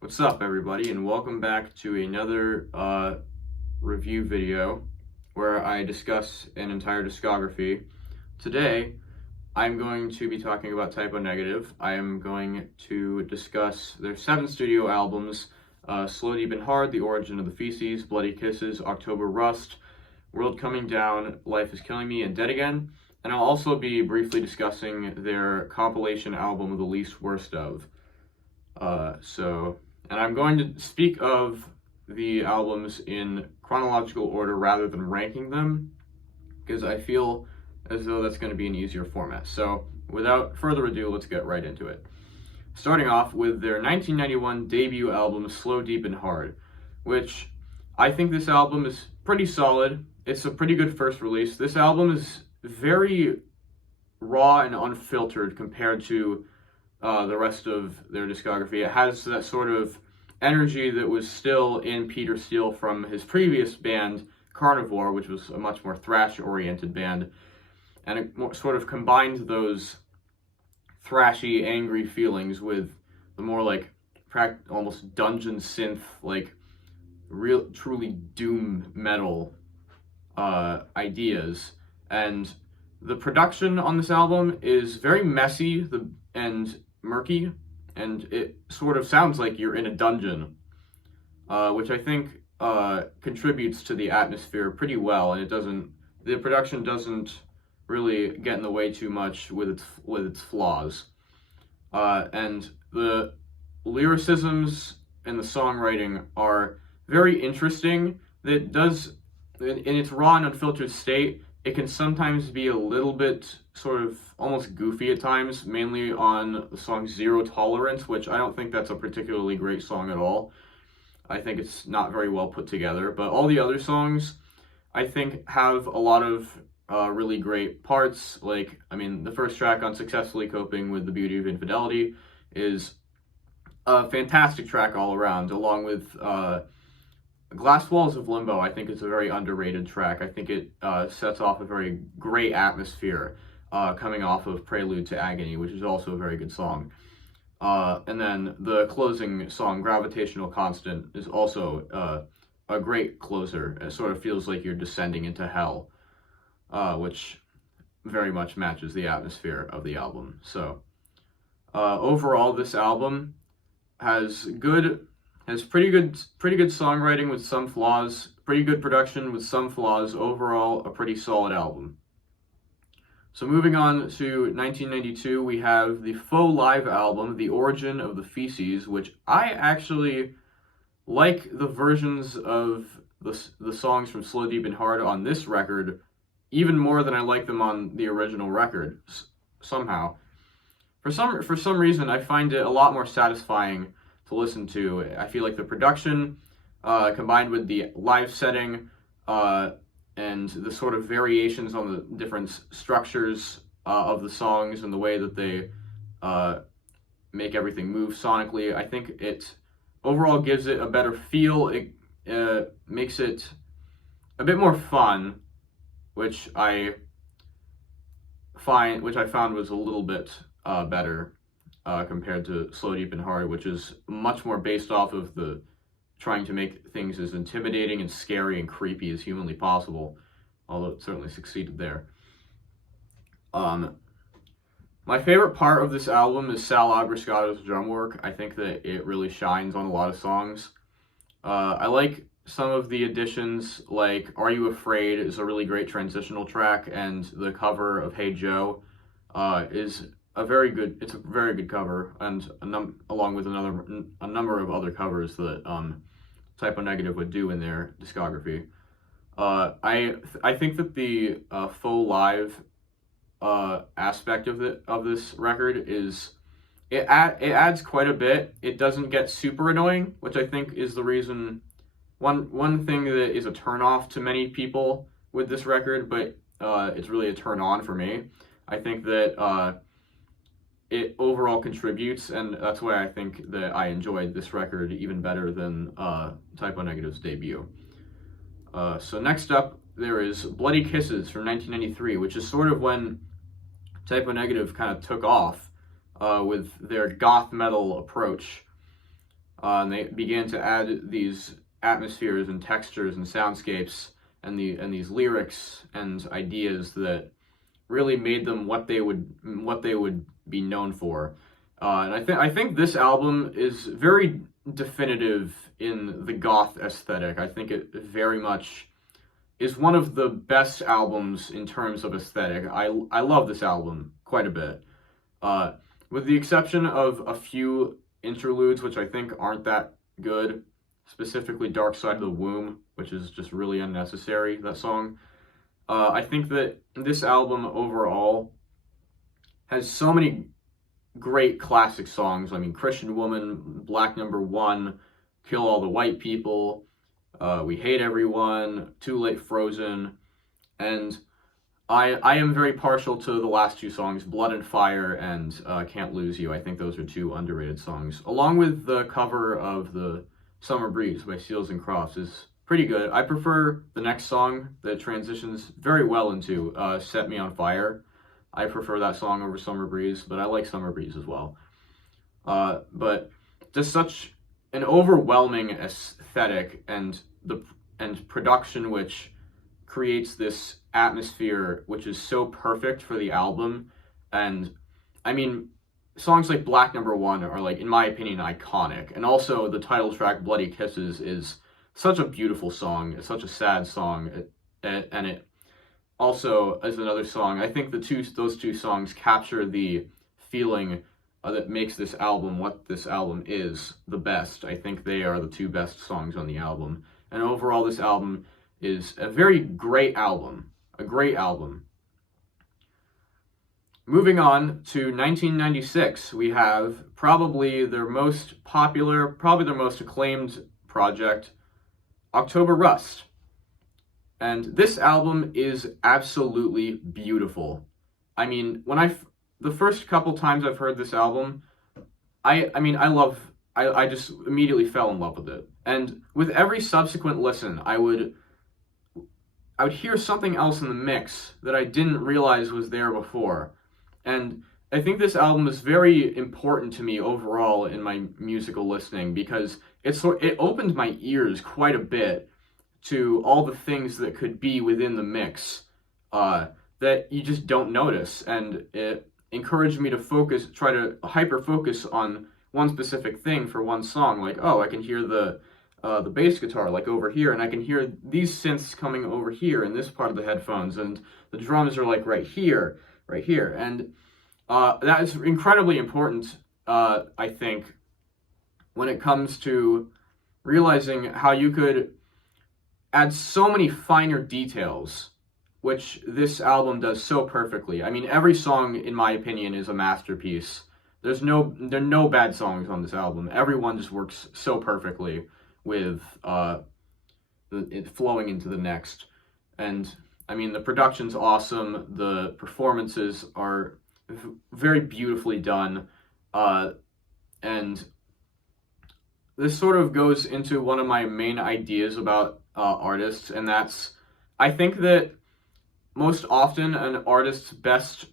What's up, everybody, and welcome back to another review video where I discuss an entire discography. Today, I'm going to be talking about Type O Negative. I am going to discuss their 7 studio albums, Slow, Deep, and Hard, The Origin of the Feces, Bloody Kisses, October Rust, World Coming Down, Life is Killing Me, and Dead Again. And I'll also be briefly discussing their compilation album, The Least Worst Of. And I'm going to speak of the albums in chronological order rather than ranking them, because I feel as though that's going to be an easier format. So without further ado, let's get right into it. Starting off with their 1991 debut album, Slow, Deep, and Hard, which I think this album is pretty solid. It's a pretty good first release. This album is very raw and unfiltered compared to the rest of their discography. It has that sort of energy that was still in Peter Steele from his previous band, Carnivore, which was a much more thrash-oriented band, and it sort of combined those thrashy, angry feelings with the more like almost dungeon synth, like real, truly doom metal ideas. And the production on this album is very messy and murky, and it sort of sounds like you're in a dungeon, which I think contributes to the atmosphere pretty well, and the production doesn't really get in the way too much with its flaws. And the lyricisms and the songwriting are very interesting. That does, in its raw and unfiltered state, it can sometimes be a little bit sort of almost goofy at times, mainly on the song Zero Tolerance, which I don't think that's a particularly great song at all. I think it's not very well put together, but all the other songs I think have a lot of really great parts. Like, I mean, the first track on Successfully Coping with the Beauty of Infidelity is a fantastic track all around, along with Glass Walls of Limbo. I think it's a very underrated track. I think it sets off a very great atmosphere coming off of Prelude to Agony, which is also a very good song. And then the closing song, Gravitational Constant, is also a great closer. It sort of feels like you're descending into hell, which very much matches the atmosphere of the album. So overall, this album has pretty good songwriting with some flaws, pretty good production with some flaws. Overall, a pretty solid album. So moving on to 1992, we have the faux live album, The Origin of the Feces, which I actually like the versions of the songs from Slow, Deep, and Hard on this record even more than I like them on the original record, somehow. For some reason, I find it a lot more satisfying to listen to. I feel like the production, combined with the live setting, and the sort of variations on the different structures of the songs and the way that they make everything move sonically, I think it overall gives it a better feel. It makes it a bit more fun, which I found was a little bit better compared to Slow, Deep, and Hard, which is much more based off of the trying to make things as intimidating and scary and creepy as humanly possible, although it certainly succeeded there. My favorite part of this album is Sal Agrescato's drum work. I think that it really shines on a lot of songs. I like some of the additions, like Are You Afraid is a really great transitional track, and the cover of Hey Joe is a very good cover, and along with a number of other covers that Type O Negative would do in their discography. I think that the faux live aspect of this record is it adds quite a bit. It doesn't get super annoying, which I think is the reason. One thing that is a turnoff to many people with this record, but it's really a turn on for me. I think that it overall contributes, and that's why I think that I enjoyed this record even better than Type O Negative's debut. So next up, there is Bloody Kisses from 1993, which is sort of when Type O Negative kind of took off with their goth metal approach. And they began to add these atmospheres and textures and soundscapes and these lyrics and ideas that really made them what they would be known for. And I think this album is very definitive in the goth aesthetic. I think it very much is one of the best albums in terms of aesthetic. I love this album quite a bit. Uh, with the exception of a few interludes, which I think aren't that good, specifically Dark Side of the Womb, which is just really unnecessary, that song. I think that this album overall has so many great classic songs. I mean, Christian Woman, Black Number One, Kill All the White People, We Hate Everyone, Too Late Frozen, and I am very partial to the last two songs, Blood and Fire and Can't Lose You. I think those are two underrated songs. Along with the cover of the Summer Breeze by Seals and Crofts is pretty good. I prefer the next song that transitions very well into Set Me on Fire. I prefer that song over Summer Breeze, but I like Summer Breeze as well. But just such an overwhelming aesthetic and production which creates this atmosphere which is so perfect for the album. And I mean, songs like Black Number One are, like, in my opinion, iconic. And also the title track Bloody Kisses is such a beautiful song. It's such a sad song, and it also is another song. I think those two songs capture the feeling that makes this album what this album is the best. I think they are the two best songs on the album. And overall, this album is a very great album. A great album. Moving on to 1996, we have probably their most popular, probably their most acclaimed project, October Rust. And this album is absolutely beautiful. I mean, the first couple times I've heard this album, I just immediately fell in love with it. And with every subsequent listen, I would hear something else in the mix that I didn't realize was there before. And I think this album is very important to me overall in my musical listening because it opened my ears quite a bit to all the things that could be within the mix that you just don't notice. And it encouraged me to try to hyper-focus on one specific thing for one song. Like, oh, I can hear the bass guitar, like, over here, and I can hear these synths coming over here in this part of the headphones, and the drums are, like, right here. And that is incredibly important, I think, when it comes to realizing how you could add so many finer details, which this album does so perfectly. I mean, every song, in my opinion, is a masterpiece. There are no bad songs on this album. Everyone just works so perfectly with it flowing into the next. And I mean, the production's awesome. The performances are very beautifully done. And this sort of goes into one of my main ideas about artists, and that's, I think that most often an artist's best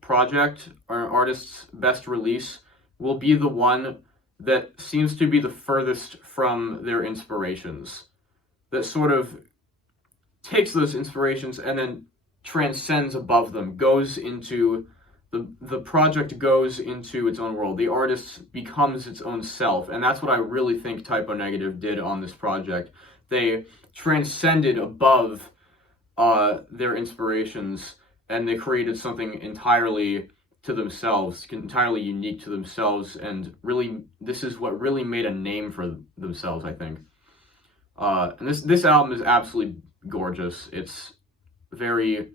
project or an artist's best release will be the one that seems to be the furthest from their inspirations, that sort of takes those inspirations and then transcends above them, goes into the project goes into its own world. The artist becomes its own self, and that's what I really think Type O Negative did on this project. They transcended above their inspirations, and they created something entirely to themselves, entirely unique to themselves, and really, this is what really made a name for themselves, I think. And this album is absolutely gorgeous. It's very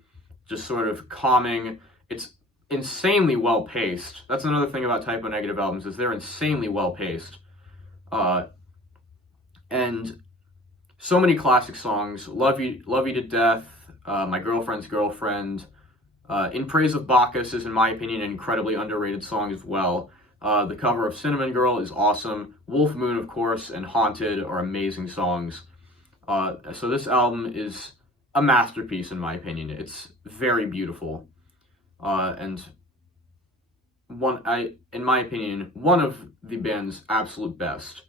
just sort of calming. It's insanely well paced. That's another thing about Type O Negative albums, is they're insanely well paced. And so many classic songs. Love You to Death, My Girlfriend's Girlfriend, In Praise of Bacchus is, in my opinion, an incredibly underrated song as well. The cover of Cinnamon Girl is awesome. Wolf Moon, of course, and Haunted are amazing songs. So this album is a masterpiece, in my opinion. It's very beautiful. And in my opinion, one of the band's absolute best.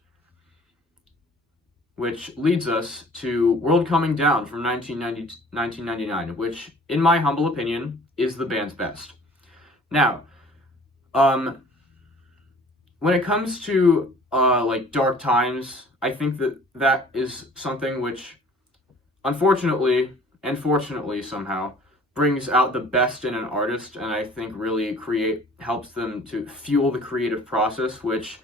which leads us to World Coming Down from 1999, which, in my humble opinion, is the band's best. Now, when it comes to like dark times, I think that is something which, unfortunately and fortunately somehow, brings out the best in an artist, and I think really helps them to fuel the creative process, which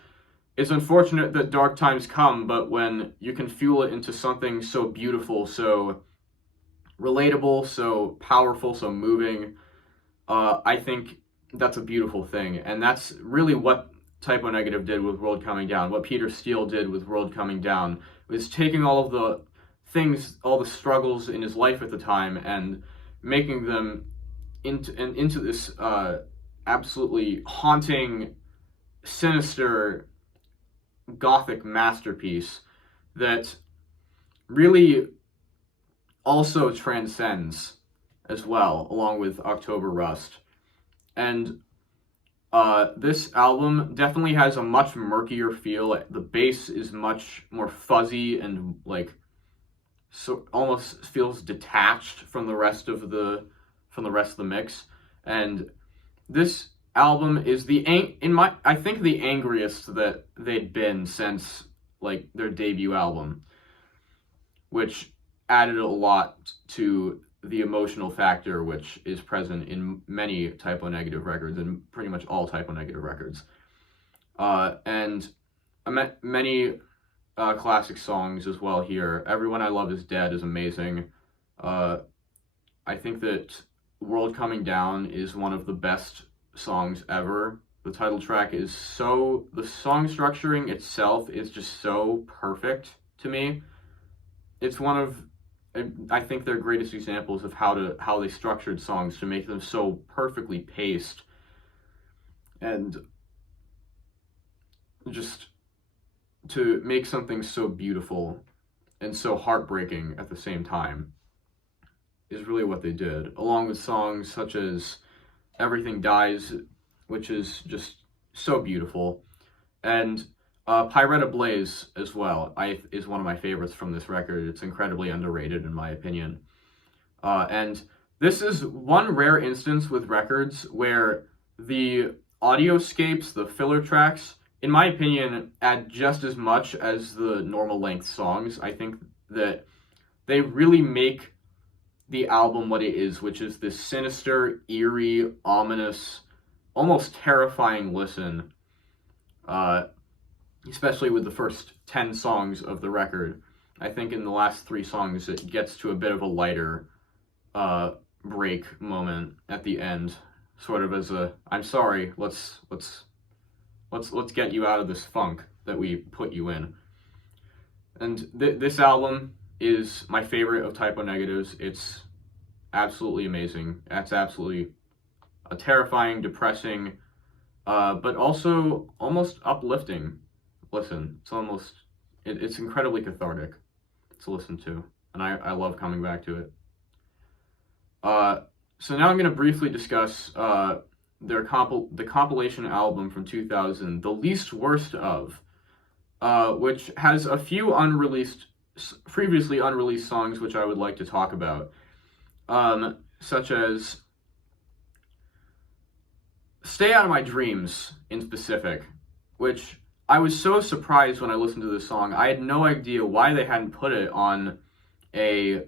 is unfortunate that dark times come, but when you can fuel it into something so beautiful, so relatable, so powerful, so moving, I think that's a beautiful thing. And that's really what Typo Negative did with World Coming Down, what Peter Steele did with World Coming Down, was taking all of the things, all the struggles in his life at the time, and making them into this absolutely haunting, sinister, gothic masterpiece that really also transcends as well, along with October Rust. And this album definitely has a much murkier feel. The bass is much more fuzzy and like so almost feels detached from the rest of the mix. And this album is I think the angriest that they'd been since like their debut album, which added a lot to the emotional factor which is present in many Typo Negative records, and pretty much all Typo Negative records. And many classic songs as well here. Everyone I Love Is Dead is amazing. I think that World Coming Down is one of the best songs ever. The title track is the song structuring itself is just so perfect to me. It's one of, I think, their greatest examples of how they structured songs to make them so perfectly paced and just to make something so beautiful and so heartbreaking at the same time is really what they did, along with songs such as Everything Dies, which is just so beautiful, and Pyretta Blaze as well is one of my favorites from this record. It's incredibly underrated in my opinion. And this is one rare instance with records where the audioscapes, the filler tracks, in my opinion, add just as much as the normal length songs. I think that they really make the album what it is, which is this sinister, eerie, ominous, almost terrifying listen, especially with the first 10 songs of the record. I think in the last 3 songs it gets to a bit of a lighter break moment at the end, sort of as a, I'm sorry, let's get you out of this funk that we put you in. And this album is my favorite of Typo Negatives. It's absolutely amazing. It's absolutely a terrifying, depressing, but also almost uplifting listen. It's incredibly cathartic to listen to, and I love coming back to it. So now I'm going to briefly discuss the compilation album from 2000, The Least Worst Of, which has a few previously unreleased songs which I would like to talk about, such as Stay Out of My Dreams in specific, which I was so surprised when I listened to this song. I had no idea why they hadn't put it on a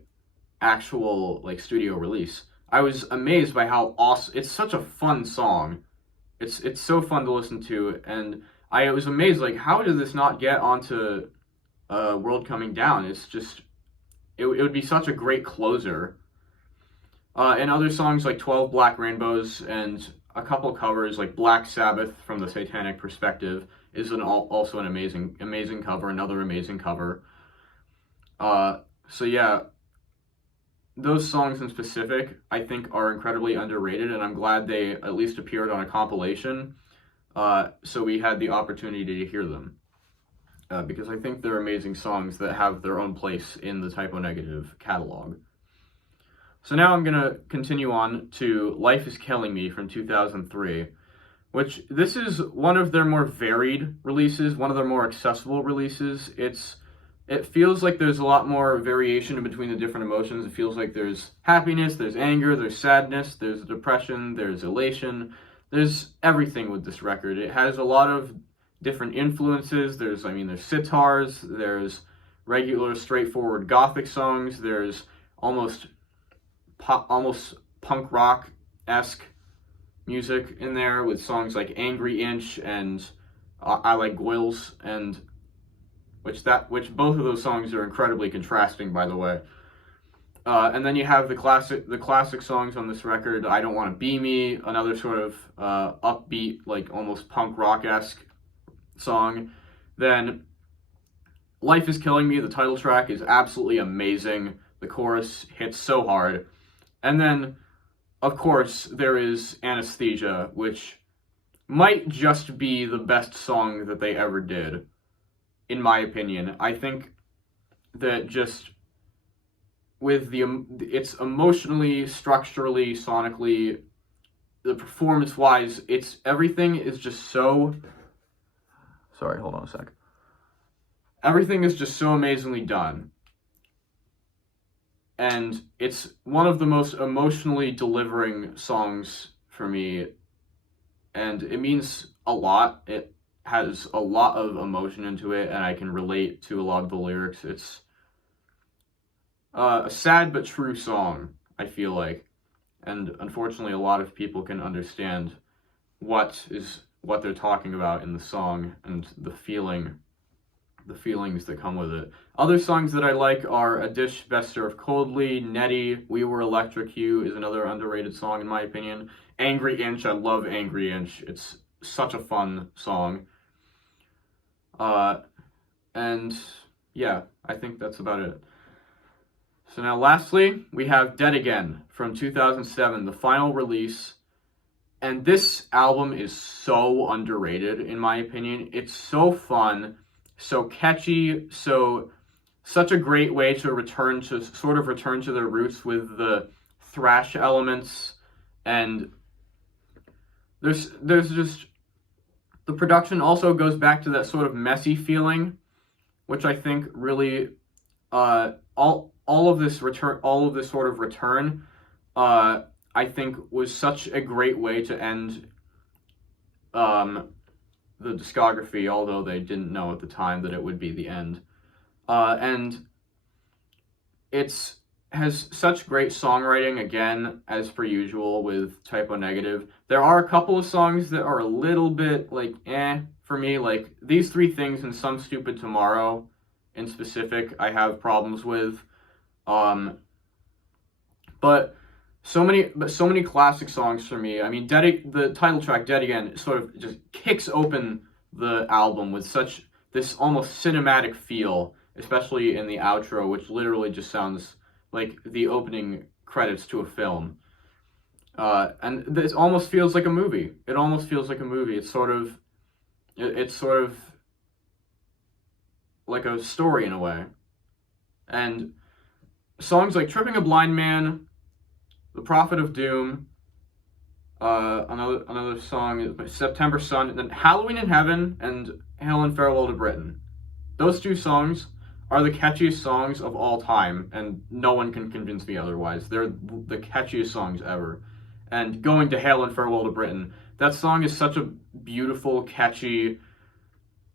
actual like studio release. I was amazed by how awesome, it's such a fun song. It's so fun to listen to, and I was amazed, like, how did this not get onto World Coming Down? It's just, it would be such a great closer. And other songs like 12 Black Rainbows and a couple covers like Black Sabbath from the Satanic Perspective is also an amazing cover, another amazing cover. So yeah, those songs in specific, I think, are incredibly underrated, and I'm glad they at least appeared on a compilation, so we had the opportunity to hear them, because I think they're amazing songs that have their own place in the Typo Negative catalog. So now I'm going to continue on to Life Is Killing Me from 2003, which this is one of their more varied releases, one of their more accessible releases. It's it feels like there's a lot more variation between the different emotions. It feels like there's happiness, there's anger, there's sadness, there's depression, there's elation. There's everything with this record. It has a lot of different influences. There's sitars, there's regular straightforward gothic songs, there's almost punk rock-esque music in there with songs like Angry Inch and I Like Goils, and which both of those songs are incredibly contrasting, by the way. And then you have the classic songs on this record. I Don't Want to Be Me, another sort of upbeat, like almost punk rock-esque song. Then Life Is Killing Me, the title track, is absolutely amazing. The chorus hits so hard. And then, of course, there is Anesthesia, which might just be the best song that they ever did, in my opinion. I think that just with it's emotionally, structurally, sonically, the performance-wise, everything is just so... Sorry, hold on a sec. Everything is just so amazingly done. And it's one of the most emotionally delivering songs for me. And it means a lot. It has a lot of emotion into it, and I can relate to a lot of the lyrics. It's a sad but true song, I feel like. And unfortunately, a lot of people can understand what they're talking about in the song and the feelings that come with it. Other songs that I like are A Dish Best Served Coldly, Nettie, We Were Electric You is another underrated song in my opinion. Angry Inch, I love Angry Inch. It's such a fun song. And yeah, I think that's about it. So now lastly, we have Dead Again from 2007, the final release. And this album is so underrated, in my opinion. It's so fun, so catchy, such a great way to return to their roots with the thrash elements. And there's just, the production also goes back to that sort of messy feeling, which I think really, all of this sort of return, I think was such a great way to end the discography, although they didn't know at the time that it would be the end. And has such great songwriting, again, as per usual with Typo Negative. There are a couple of songs that are a little bit, like, for me, like These Three Things and Some Stupid Tomorrow in specific, I have problems with. But so many classic songs for me. I mean, the title track, Dead Again, sort of just kicks open the album with this almost cinematic feel, especially in the outro, which literally just sounds like the opening credits to a film. And this almost feels like a movie. It almost feels like a movie. It's sort of like a story in a way. And songs like Tripping a Blind Man, The Prophet of Doom, another song, September Sun, and then Halloween in Heaven and Hail and Farewell to Britain. Those two songs are the catchiest songs of all time, and no one can convince me otherwise. They're the catchiest songs ever. And going to Hail and Farewell to Britain, that song is such a beautiful, catchy,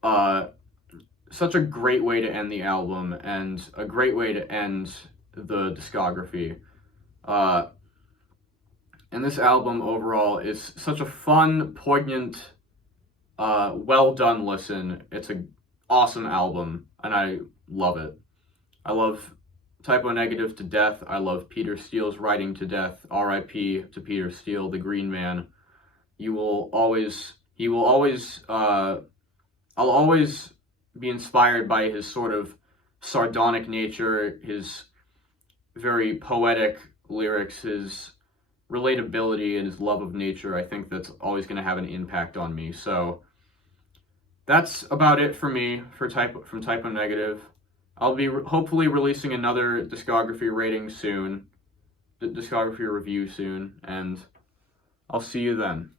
such a great way to end the album, and a great way to end the discography. And this album overall is such a fun, poignant, well done listen. It's an awesome album, and I love it. I love Typo Negative to death. I love Peter Steele's writing to death. R.I.P. to Peter Steele, the Green Man. I'll always be inspired by his sort of sardonic nature, his very poetic lyrics, his relatability, and his love of nature. I think that's always going to have an impact on me. So that's about it for me from Typo Negative. I'll be hopefully releasing another discography rating soon, discography review soon, and I'll see you then.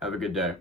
Have a good day.